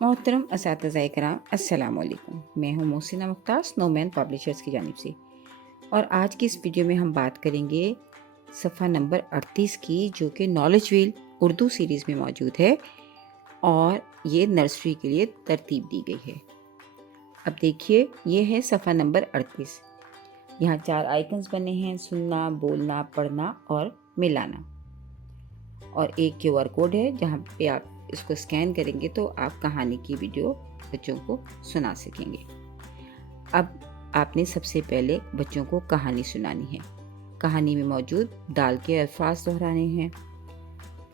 मोहतरम असातिज़ा इकराम, अस्सलाम वालेकुम। मैं हूँ मोहसिना मुख्तार, स्नोमैन पब्लिशर्स की जानिब से, और आज की इस वीडियो में हम बात करेंगे सफ़ा नंबर 38 की, जो कि नॉलेज व्हील उर्दू सीरीज़ में मौजूद है और ये नर्सरी के लिए तरतीब दी गई है। अब देखिए, ये है सफ़ा नंबर 38। यहाँ 4 आइकन्स बने हैं: सुनना, बोलना, पढ़ना और मिलाना। और एक QR कोड है, जहाँ पे आप इसको स्कैन करेंगे तो आप कहानी की वीडियो बच्चों को सुना सकेंगे। अब आपने सबसे पहले बच्चों को कहानी सुनानी है। कहानी में मौजूद दाल के अल्फाज दोहराने हैं।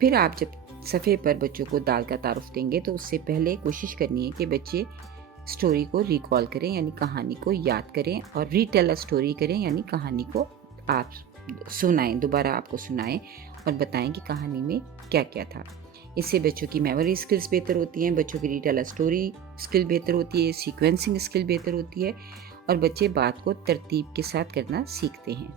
फिर आप जब सफ़े पर बच्चों को दाल का तारुफ देंगे तो उससे पहले कोशिश करनी है कि बच्चे स्टोरी को रिकॉल करें, यानी कहानी को याद करें, और रीटेल अ स्टोरी करें, यानी कहानी को आप सुनाएं, दोबारा आपको सुनाएं और बताएं कि कहानी में क्या क्या था। इससे बच्चों की मेमोरी स्किल्स बेहतर होती हैं, बच्चों की रीटेल स्टोरी स्किल बेहतर होती है, सीक्वेंसिंग स्किल बेहतर होती है और बच्चे बात को तरतीब के साथ करना सीखते हैं।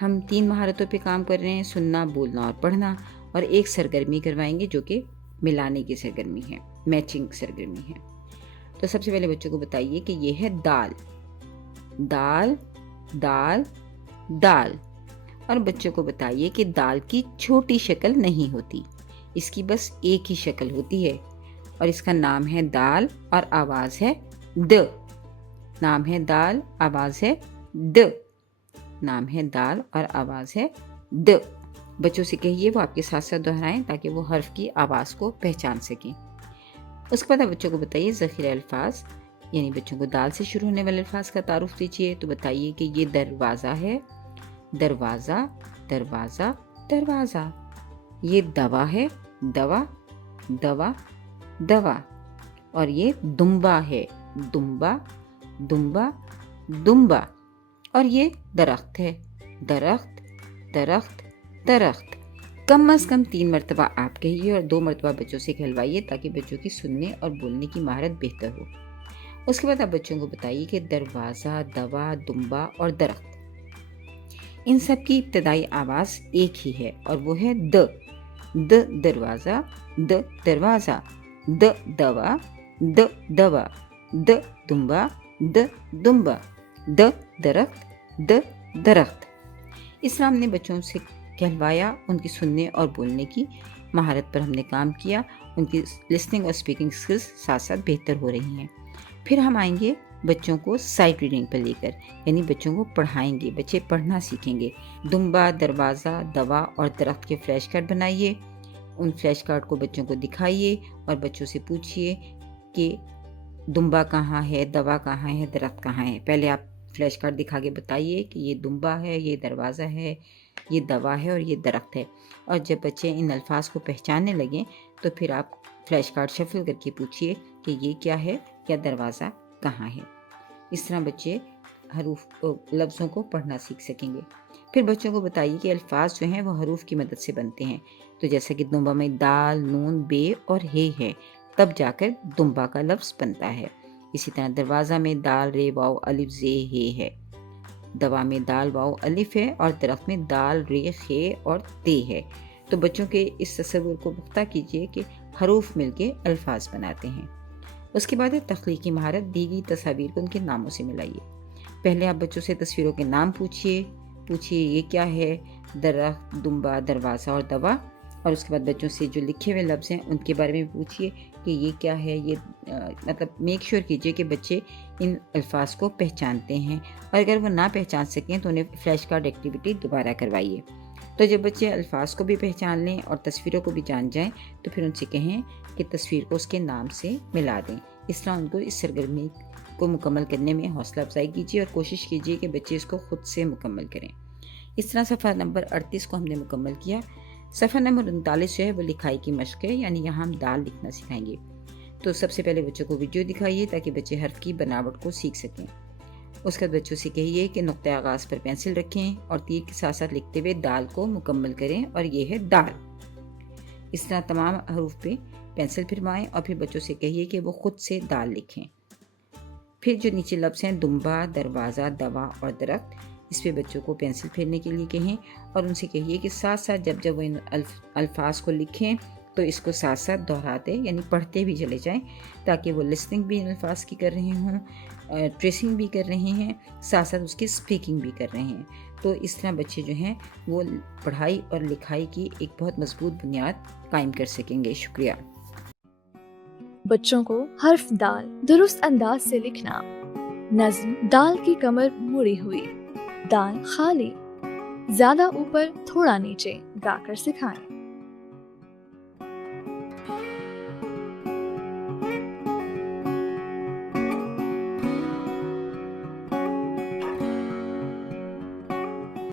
हम 3 महारतों पे काम कर रहे हैं: सुनना, बोलना और पढ़ना, और एक सरगर्मी करवाएंगे जो कि मिलाने की सरगर्मी है, मैचिंग सरगर्मी है। तो सबसे पहले बच्चों को बताइए कि ये है दाल, दाल, दाल, दाल। और बच्चों को बताइए कि दाल की छोटी शक्ल नहीं होती, इसकी बस एक ही शक्ल होती है और इसका नाम है दाल और आवाज़ है द। नाम है दाल, आवाज़ है द। नाम है दाल और आवाज़ है द। बच्चों से कहिए वो आपके साथ साथ दोहराएं ताकि वो हर्फ की आवाज़ को पहचान सकें। उसके बाद आप बच्चों को बताइए ज़ख़ीरा अल्फाज, यानी बच्चों को दाल से शुरू होने वाले अल्फाज का तारुफ दीजिए। तो बताइए कि ये दरवाज़ा है, दरवाज़ा, दरवाज़ा, दरवाज़ा। ये दवा है, दवा, दवा, दवा। और ये दुम्बा है, दुम्बा, दुम्बा, दुम्बा। और ये दरख्त है, दरख्त, दरख्त, दरख्त। कम से कम 3 मरतबा आप कहिए और 2 मरतबा बच्चों से कहलवाइए ताकि बच्चों की सुनने और बोलने की महारत बेहतर हो। उसके बाद आप बच्चों को बताइए कि दरवाज़ा, दवा, दुम्बा और दरख्त, इन सब की इब्तदाई आवाज़ एक ही है और वो है द। द दरवाज़ा, द दरवाज़ा, द दवा, द दवा, the Dumba, the Dumba, the दरख्त, द दरख्त। इस तरह हमने बच्चों से कहलवाया, उनकी सुनने और बोलने की महारत पर हमने काम किया, उनकी लिसनिंग और स्पीकिंग स्किल्स साथ साथ बेहतर हो रही हैं। फिर हम आएंगे बच्चों को साइट रीडिंग पर लेकर, यानी बच्चों को पढ़ाएंगे, बच्चे पढ़ना सीखेंगे। दुम्बा, दरवाज़ा, दवा और दरख्त के फ्लैश कार्ड बनाइए, उन फ्लैश कार्ड को बच्चों को दिखाइए और बच्चों से पूछिए कि दुम्बा कहाँ है, दवा कहाँ है, दरख्त कहाँ है। पहले आप फ्लैश कार्ड दिखा के बताइए कि ये दुम्बा है, ये दरवाज़ा है, ये दवा है और ये दरख्त है। और जब बच्चे इन अल्फाज को पहचानने लगें तो फिर आप फ्लैश कार्ड शफल करके पूछिए कि ये क्या है या दरवाज़ा कहाँ है। इस तरह बच्चे हरूफ लफ्ज़ों को पढ़ना सीख सकेंगे। फिर बच्चों को बताइए कि अल्फाज जो हैं वो हरूफ की मदद से बनते हैं। तो जैसे कि दुम्बा में दाल, नून, बे और हे है, तब जाकर दुम्बा का लफ्ज़ बनता है। इसी तरह दरवाज़ा में दाल, रे, वाव, अलिफ, जे, हे है। दवा में दाल, वाव, अलिफ है और दरख्त में दाल, रे, खे और ते है। तो बच्चों के इस तस्वुर को पुख्ता कीजिए कि हरूफ मिलके अल्फाज बनाते हैं। उसके बाद है तख्लीकी महारत, दी गई तस्वीर को उनके नामों से मिलाइए। पहले आप बच्चों से तस्वीरों के नाम पूछिए ये क्या है, दरख्त, दुम्बा, दरवाज़ा और दवा। और उसके बाद बच्चों से जो लिखे हुए लफ्ज़ हैं उनके बारे में पूछिए कि ये क्या है। ये मतलब मेक श्योर कीजिए कि बच्चे इन अल्फाज को पहचानते हैं, और अगर वो ना पहचान सकें तो उन्हें फ्लैश कार्ड एक्टिविटी दोबारा करवाइए। तो जब बच्चे अल्फाज को भी पहचान लें और तस्वीरों को भी जान जाएं तो फिर उनसे कहें कि तस्वीर को उसके नाम से मिला दें। इस तरह उनको इस सरगर्मी को मुकम्मल करने में हौसला अफजाई कीजिए और कोशिश कीजिए कि बच्चे इसको खुद से मुकम्मल करें। इस तरह सफ़ा नंबर 38 को हमने मुकम्मल किया। सफ़ा नंबर 39 जो है वो लिखाई की मशक है, यानी यहाँ हम दाल लिखना सिखाएंगे। तो सबसे पहले बच्चों को वीडियो दिखाइए ताकि बच्चे हर्फ की बनावट को सीख सकें। उसके बाद बच्चों से कहिए कि नुक्ते आगाज़ पर पेंसिल रखें और तीर के साथ साथ लिखते हुए दाल को मुकम्मल करें, और ये है दाल। इस तरह तमाम हरूफ पे पेंसिल फिरवाएं और फिर बच्चों से कहिए कि वो खुद से दाल लिखें। फिर जो नीचे लफ्ज़ हैं दुम्बा, दरवाज़ा, दवा और दरख्त, इस पे बच्चों को पेंसिल फेरने के लिए कहें और उनसे कहिए कि साथ साथ जब जब वो इन अल्फाज को लिखें تو اس کو ساتھ ساتھ دہراتے یعنی پڑھتے بھی چلے جائیں تاکہ وہ لسننگ بھی ان الفاظ کی کر رہے ہوں، ٹریسنگ بھی کر رہے ہیں، ساتھ ساتھ اس کی اسپیکنگ بھی کر رہے ہیں. تو اس طرح بچے جو ہیں وہ پڑھائی اور لکھائی کی ایک بہت مضبوط بنیاد قائم کر سکیں گے. شکریہ. بچوں کو حرف دال درست انداز سے لکھنا. نظم: دال کی کمر مڑی ہوئی، دال خالی، زیادہ اوپر تھوڑا نیچے گا کر سکھائیں.